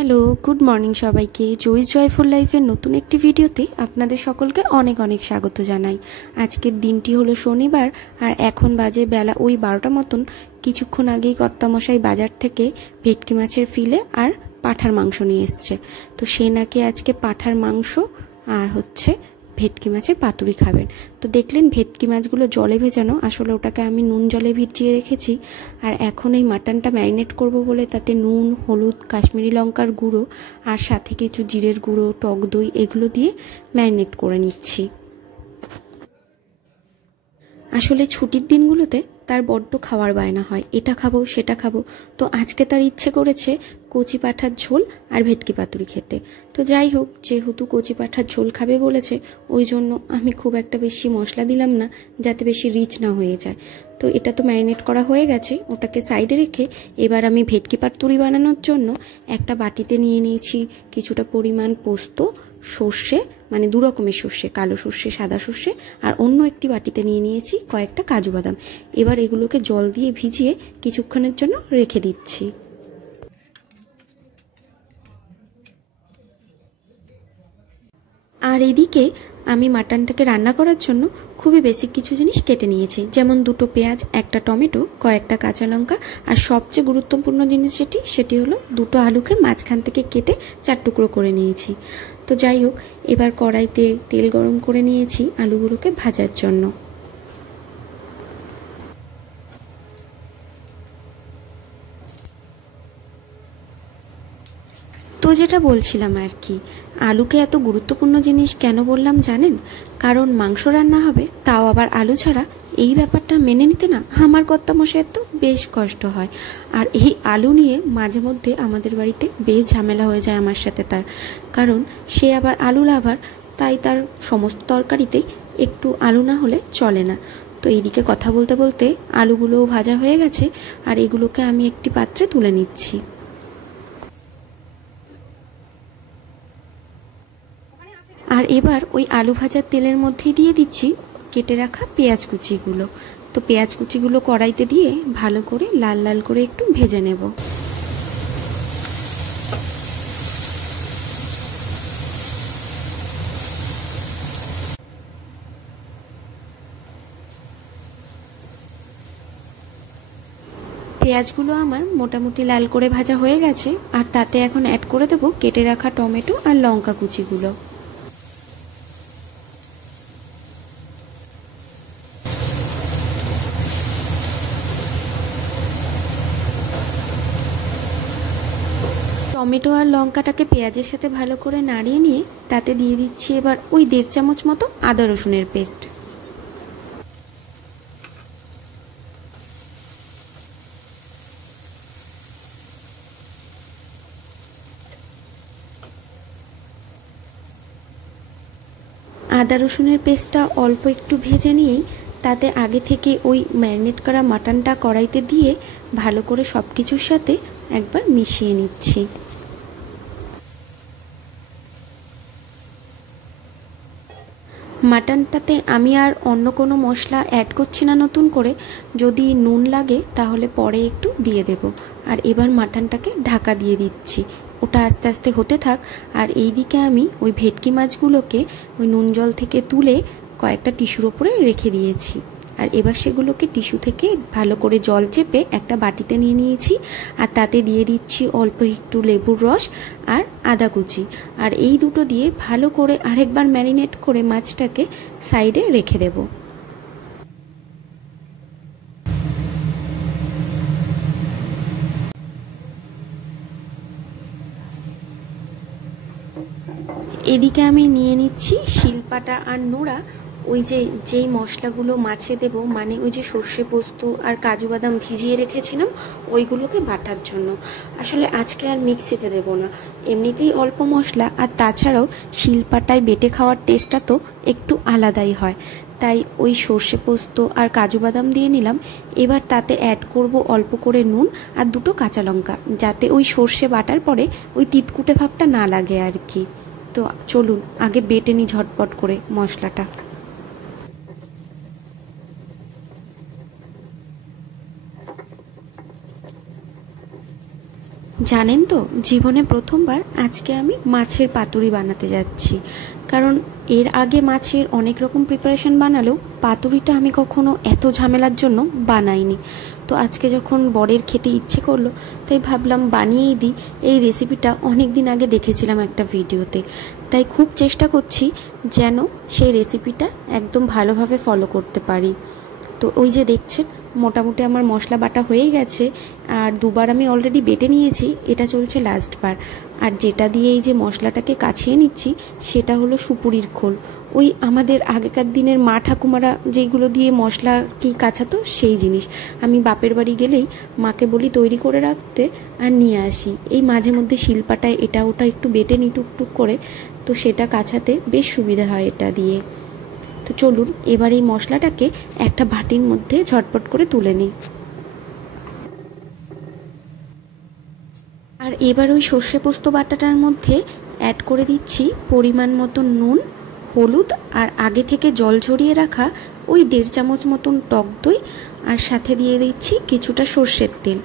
Hello, good morning সবাইকে। Joys joyful লাইফের নতুন একটি ভিডিওতে আপনাদের সকলকে অনেক অনেক স্বাগত জানাই। আজকের দিনটি হলো শনিবার, আর এখন বাজে বেলা ওই 12টা মতন। কিছুক্ষণ আগেই কর্তামশাই বাজার থেকে ভেটকি মাছের ফিলে আর পাঁঠার মাংস নিয়ে এসছে। তো সে নাকি আজকে পাঁঠার মাংস আর ভেটকি মাছের পাতুরি খাবেন। তো দেখলেন ভেটকি মাছগুলো জলে ভেজানো, আসলে ওটাকে আমি নুন জলে ভিজিয়ে রেখেছি। আর এখন এই মাটনটা ম্যারিনেট করব বলে তাতে নুন, হলুদ, কাশ্মীরি লঙ্কার গুঁড়ো আর সাথে কিছু জিরের গুঁড়ো, টক দই এগুলো দিয়ে ম্যারিনেট করে নিচ্ছি। আসলে ছুটির দিনগুলোতে তার বড্ড খাওয়ার বায়না হয়, এটা খাবো সেটা খাবো। তো আজকে তার ইচ্ছে করেছে কচি পাঁঠার ঝোল আর ভেটকি পাতুরি খেতে। তো যাই হোক, যেহেতু কচি পাঁঠার ঝোল খাবে বলেছে, ওই জন্য আমি খুব একটা বেশি মশলা দিলাম না, যাতে বেশি রিচ না হয়ে যায়। তো এটা তো ম্যারিনেট করা হয়ে গেছে, ওটাকে সাইডে রেখে এবার আমি ভেটকি পাতুরি বানানোর জন্য একটা বাটিতে নিয়ে নিয়েছি কিছুটা পরিমাণ পোস্ত, সর্ষে, মানে দু রকমের সর্ষে, কালো সর্ষে, সাদা সর্ষে, আর অন্য একটি বাটিতে নিয়ে নিয়েছি কয়েকটা কাজু বাদাম। এবার এগুলোকে জল দিয়ে ভিজিয়ে কিছুক্ষণের জন্য রেখে দিচ্ছি। আর এদিকে আমি মাটনটাকে রান্না করার জন্য খুবই বেসিক কিছু জিনিস কেটে নিয়েছি, যেমন দুটো পেঁয়াজ, একটা টমেটো, কয়েকটা কাঁচা লঙ্কা, আর সবচেয়ে গুরুত্বপূর্ণ জিনিস সেটি হলো দুটো আলুকে মাঝখান থেকে কেটে 4 টুকরো করে নিয়েছি। তো যাই হোক, এবার কড়াইতে তেল গরম করে নিয়েছি আলুগুলোকে ভাজার জন্য। তো যেটা বলছিলাম আর কি, আলুকে এত গুরুত্বপূর্ণ জিনিস কেন বললাম জানেন? কারণ মাংস রান্না হবে, তাও আবার আলু ছাড়া। এই ব্যাপারটা মেনে নিতে না আমার কর্তামশাইয়ের তো বেশ কষ্ট হয়। আর এই আলু নিয়ে মাঝে মধ্যে আমাদের বাড়িতে বেশ ঝামেলা হয়ে যায় আমার সাথে তার, কারণ সে আবার আলু লাভার, তাই তার সমস্ত তরকারিতেই একটু আলু না হলে চলে না। তো এইদিকে কথা বলতে বলতে আলুগুলোও ভাজা হয়ে গেছে, আর এগুলোকে আমি একটি পাত্রে তুলে নিচ্ছি। আর এবার ওই আলু ভাজার তেলের মধ্যেই দিয়ে দিচ্ছি কেটে রাখা পেঁয়াজ কুচিগুলো। তো পেঁয়াজ কুচিগুলো কড়াইতে দিয়ে ভালো করে লাল লাল করে একটু ভেজে নেব। পেঁয়াজগুলো আমার মোটামুটি লাল করে ভাজা হয়ে গেছে, আর তাতে এখন অ্যাড করে দেবো কেটে রাখা টমেটো আর লঙ্কা কুচিগুলো। টমেটো আর লঙ্কাটাকে পেঁয়াজের সাথে ভালো করে নাড়িয়ে নিয়ে তাতে দিয়ে দিচ্ছি এবার ওই 1.5 চামচ মতো আদা রসুনের পেস্ট। আদা রসুনের পেস্টটা অল্প একটু ভেজে নিয়েই তাতে আগে থেকে ওই ম্যারিনেট করা মাটনটা কড়াইতে দিয়ে ভালো করে সব কিছুর সাথে একবার মিশিয়ে নিচ্ছি। মাটনটাতে আমি আর অন্য কোনো মশলা অ্যাড করছি না নতুন করে, যদি নুন লাগে তাহলে পরে একটু দিয়ে দেব। আর এবার মাটনটাকে ঢাকা দিয়ে দিচ্ছি, ওটা আস্তে আস্তে হতে থাক। আর এই দিকে আমি ওই ভেটকি মাছগুলোকে ওই নুন জল থেকে তুলে কয়েকটা টিস্যুর ওপরে রেখে দিয়েছি। আর এবার সেগুলোকে টিস্যু থেকে ভালো করে জল চেপে একটা বাটিতে নিয়ে নিয়েছি, আর তাতে দিয়ে দিচ্ছি অল্প একটু লেবুর রস আর আদা কুচি। আর এই দুটো দিয়ে ভালো করে আরেকবার ম্যারিনেট করে মাছটাকে সাইডে রেখে দেব। এদিকে আমি নিয়ে নিচ্ছি শিলপাটা আর নোড়া, ওই যেই মশলাগুলো মাছে দেব, মানে ওই যে সর্ষে পোস্ত আর কাজু বাদাম ভিজিয়ে রেখেছিলাম ওইগুলোকে বাটার জন্য। আসলে আজকে আর মিক্সিতে দেব না, এমনিতেই অল্প মশলা, আর তাছাড়াও শিলপাটায় বেটে খাওয়ার টেস্টটা তো একটু আলাদাই হয়। তাই ওই সর্ষে পোস্ত আর কাজু বাদাম দিয়ে নিলাম। এবার তাতে অ্যাড করব অল্প করে নুন আর দুটো কাঁচা লঙ্কা, যাতে ওই সর্ষে বাটার পরে ওই তিতকুটে ভাবটা না লাগে আর কি। তো চলুন আগে বেটে নিই ঝটপট করে মশলাটা। জানেন তো, জীবনে প্রথমবার আজকে আমি মাছের পাতুরি বানাতে যাচ্ছি। কারণ এর আগে মাছের অনেক রকম প্রিপারেশন বানালেও পাতুরিটা আমি কখনো এত ঝামেলার জন্য বানাইনি। তো আজকে যখন বরের খেতে ইচ্ছে করলো, তাই ভাবলাম বানিয়েই দিই। এই রেসিপিটা অনেক দিন আগে দেখেছিলাম একটা ভিডিওতে, তাই খুব চেষ্টা করছি যেন সেই রেসিপিটা একদম ভালোভাবে ফলো করতে পারি। তো ওই যে দেখছেন, মোটামুটি আমার মশলা বাটা হয়েই গেছে, আর দুবার আমি অলরেডি বেটে নিয়েছি, এটা চলছে লাস্ট বার। আর যেটা দিয়ে এই যে মশলাটাকে কাছিয়ে নিচ্ছি সেটা হলো সুপুরির খোল। ওই আমাদের আগেকার দিনের মা ঠাকুমারা যেইগুলো দিয়ে মশলা কি কাছাতো সেই জিনিস। আমি বাপের বাড়ি গেলেই মাকে বলি তৈরি করে রাখতে, আর নিয়ে আসি। এই মাঝে মধ্যে শিলপাটায় এটা ওটা একটু বেটে নিই টুকটুক করে, তো সেটা কাছাতে বেশ সুবিধা হয় এটা দিয়ে। তো চলুন এবার এই মশলাটাকে একটা বাটির মধ্যে ঝটপট করে তুলে নিই। আর এবার ওই সর্ষে পোস্ত বাটাটার মধ্যে অ্যাড করে দিচ্ছি পরিমাণ মতো নুন, হলুদ, আর আগে থেকে জল ঝরিয়ে রাখা ওই 1.5 চামচ মতন টক দই, আর সাথে দিয়ে দিচ্ছি কিছুটা সর্ষের তেল।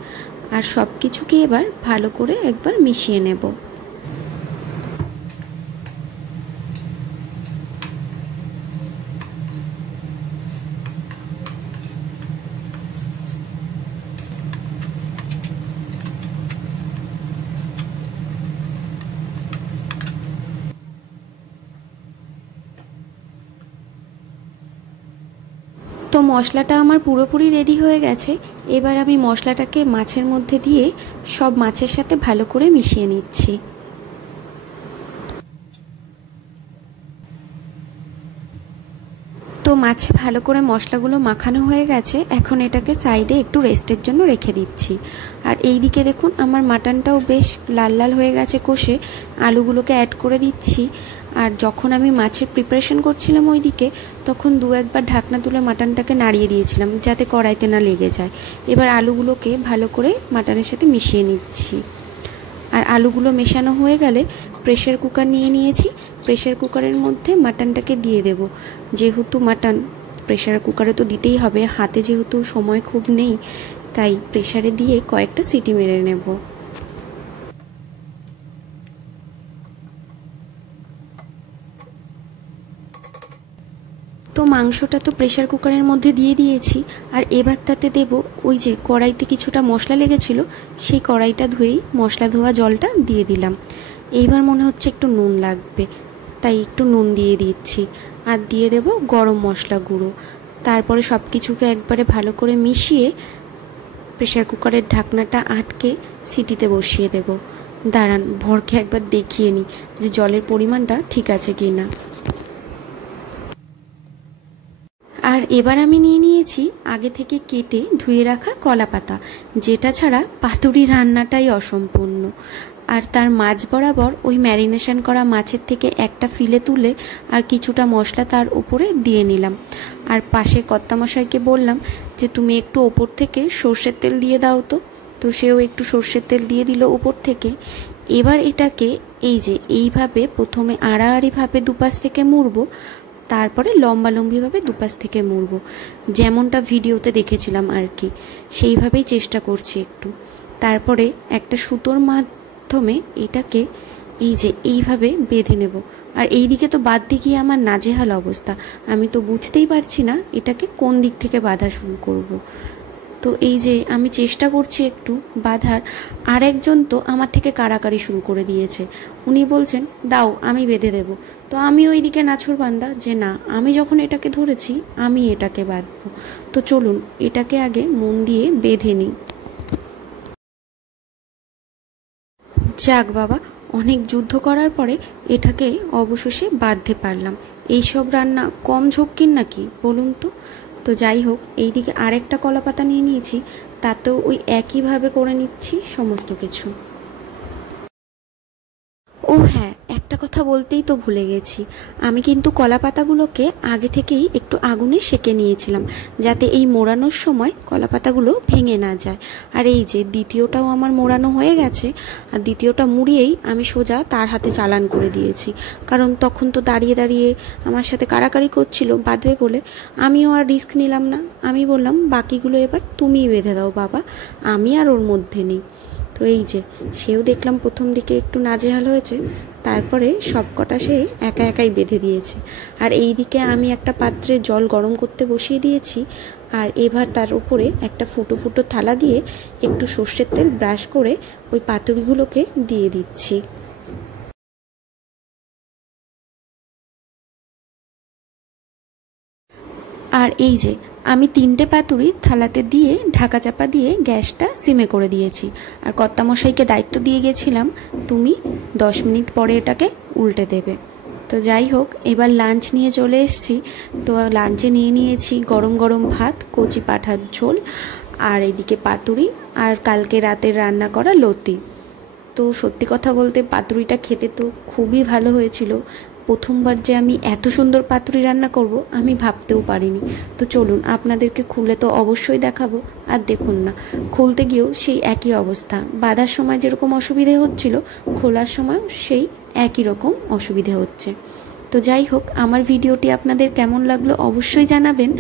আর সব কিছুকে এবার ভালো করে একবার মিশিয়ে নেব। তো মশলাটা আমার পুরোপুরি রেডি হয়ে গেছে। এবার আমি মশলাটাকে মাছের মধ্যে দিয়ে সব মাছের সাথে ভালো করে মিশিয়ে নিচ্ছি। তো মাছে ভালো করে মশলাগুলো মাখানো হয়ে গেছে, এখন এটাকে সাইডে একটু রেস্টের জন্য রেখে দিচ্ছি। আর এই দিকে দেখুন আমার মাটনটাও বেশ লাল লাল হয়ে গেছে কষে, আলুগুলোকে অ্যাড করে দিচ্ছি। আর যখন আমি মাছের প্রিপারেশন করছিলাম ওইদিকে, তখন 1-2বার ঢাকনা তুলে মাটনটাকে নাড়িয়ে দিয়েছিলাম যাতে কড়াইতে না লেগে যায়। এবার আলুগুলোকে ভালো করে মাটনের সাথে মিশিয়ে নিচ্ছি। আর আলুগুলো মেশানো হয়ে গেলে প্রেসার কুকার নিয়ে নিয়েছি, প্রেসার কুকারের মধ্যে মাটনটাকে দিয়ে দেব। যেহেতু মাটন প্রেসার কুকারে তো দিতেই হবে, হাতে যেহেতু সময় খুব নেই, তাই প্রেসারে দিয়ে কয়েকটা সিটি মেরে নেব। তো মাংসটা তো প্রেসার কুকারের মধ্যে দিয়ে দিয়েছি। আর এবার তাতে দেব ওই যে কড়াইতে কিছুটা মশলা লেগেছিল, সেই কড়াইটা ধুয়েই মশলা ধোয়া জলটা দিয়ে দিলাম। এইবার মনে হচ্ছে একটু নুন লাগবে, তাই একটু নুন দিয়ে দিচ্ছি। আর দিয়ে দেব গরম মশলা গুঁড়ো। তারপরে সব কিছুকে একবারে ভালো করে মিশিয়ে প্রেসার কুকারের ঢাকনাটা আটকে সিটিতে বসিয়ে দেব। দাঁড়ান, ভরকে একবার দেখিয়ে নিই যে জলের পরিমাণটা ঠিক আছে কি না। আর এবার আমি নিয়ে নিয়েছি আগে থেকে কেটে ধুয়ে রাখা কলা পাতা, যেটা ছাড়া পাতুরি রান্নাটাই অসম্পূর্ণ। আর তার মাঝ বরাবর ওই ম্যারিনেশন করা মাছের থেকে একটা ফিলে তুলে আর কিছুটা মশলা তার উপরে দিয়ে নিলাম। আর পাশে কর্তামশাইকে বললাম যে তুমি একটু ওপর থেকে সর্ষের তেল দিয়ে দাও তো। তো সেও একটু সর্ষের তেল দিয়ে দিল ওপর থেকে। এবার এটাকে এই যে এইভাবে প্রথমে আড়াআড়িভাবে দুপাশ থেকে মুড়বো, তারপরে লম্বালম্বিভাবে দুপাশ থেকে মুড়বো, যেমনটা ভিডিওতে দেখেছিলাম আর কি, সেইভাবেই চেষ্টা করছি একটু। তারপরে একটা সুতোর মাধ্যমে এটাকে এই যে এইভাবে বেঁধে নেব। আর এই দিকে তো বাঁধতে গিয়ে আমার নাজেহাল অবস্থা, আমি তো বুঝতেই পারছি না এটাকে কোন দিক থেকে বাঁধা শুরু করব। তো এই যে আমি চেষ্টা করছি একটু বাঁধার, আর একজন তো আমার থেকে কাড়াকাড়ি শুরু করে দিয়েছে। উনি বলছেন দাও আমি বেঁধে দেব। তো আমি ওই দিকে নাছোড়বান্দা যে না, আমি যখন এটাকে ধরেছি আমি এটাকে বাঁধবো। তো চলুন এটাকে আগে মন দিয়ে বেঁধে নিই। যাক বাবা, অনেক যুদ্ধ করার পরে এটাকে অবশেষে বাঁধতে পারলাম। এইসব রান্না কম ঝক্কির নাকি বলুন তো। তো যাই হোক, এইদিকে আরেকটা কলা পাতা নিয়ে নিয়েছি, তাতেও ওই একইভাবে করে নিচ্ছি সমস্ত কিছু। ও হ্যাঁ, একটা কথা বলতেই তো ভুলে গেছি, আমি কিন্তু কলা পাতাগুলোকে আগে থেকেই একটু আগুনে সেঁকে নিয়েছিলাম, যাতে এই মোড়ানোর সময় কলা পাতাগুলো ভেঙে না যায়। আর এই যে দ্বিতীয়টাও আমার মোড়ানো হয়ে গেছে, আর দ্বিতীয়টা মুড়িয়েই আমি সোজা তার হাতে চালান করে দিয়েছি। কারণ তখন তো দাঁড়িয়ে দাঁড়িয়ে আমার সাথে কাড়াকাড়ি করছিল বাঁধবে বলে, আমিও আর রিস্ক নিলাম না। আমি বললাম বাকিগুলো এবার তুমিই বেঁধে দাও বাবা, আমি আর ওর মধ্যে নেই। তো এই যে সেও দেখলাম প্রথম দিকে একটু নাজেহাল হয়েছে, তারপরে সব কটা সে একা একাই বেঁধে দিয়েছে। আর এই দিকে আমি একটা পাত্রে জল গরম করতে বসিয়ে দিয়েছি, আর এবার তার উপরে একটা ফুটো ফুটো থালা দিয়ে একটু সর্ষের তেল ব্রাশ করে ওই পাতুরিগুলোকে দিয়ে দিচ্ছি। আর এই যে আমি 3টে পাতুরি থালাতে দিয়ে ঢাকা চাপা দিয়ে গ্যাসটা সিমে করে দিয়েছি। আর কর্তামশাইকে দায়িত্ব দিয়ে গেছিলাম, তুমি 10 মিনিট পরে এটাকে উল্টে দেবে। তো যাই হোক, এবার লাঞ্চ নিয়ে চলে এসেছি। তো লাঞ্চে নিয়ে নিয়েছি গরম গরম ভাত, কচি পাঁঠার ঝোল, আর এদিকে পাতুরি, আর কালকে রাতের রান্না করা লতি। তো সত্যি কথা বলতে পাতুরিটা খেতে তো খুবই ভালো হয়েছিল। প্রথমবার যে আমি এত সুন্দর পাতুরি রান্না করব আমি ভাবতেও পারিনি। তো চলুন আপনাদেরকে খুলে তো অবশ্যই দেখাবো। আর দেখুন না, খুলতে গিয়েও সেই একই অবস্থা, বাঁধার সময় যেরকম অসুবিধে হচ্ছিল খোলার সময়ও সেই একই রকম অসুবিধে হচ্ছে। তো যাই হোক, আমার ভিডিওটি আপনাদের কেমন লাগলো অবশ্যই জানাবেন।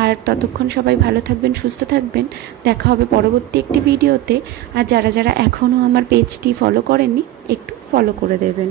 আর ততক্ষণ সবাই ভালো থাকবেন, সুস্থ থাকবেন। দেখা হবে পরবর্তী একটি ভিডিওতে। আর যারা যারা এখনও আমার পেজটি ফলো করেননি একটু ফলো করে দেবেন।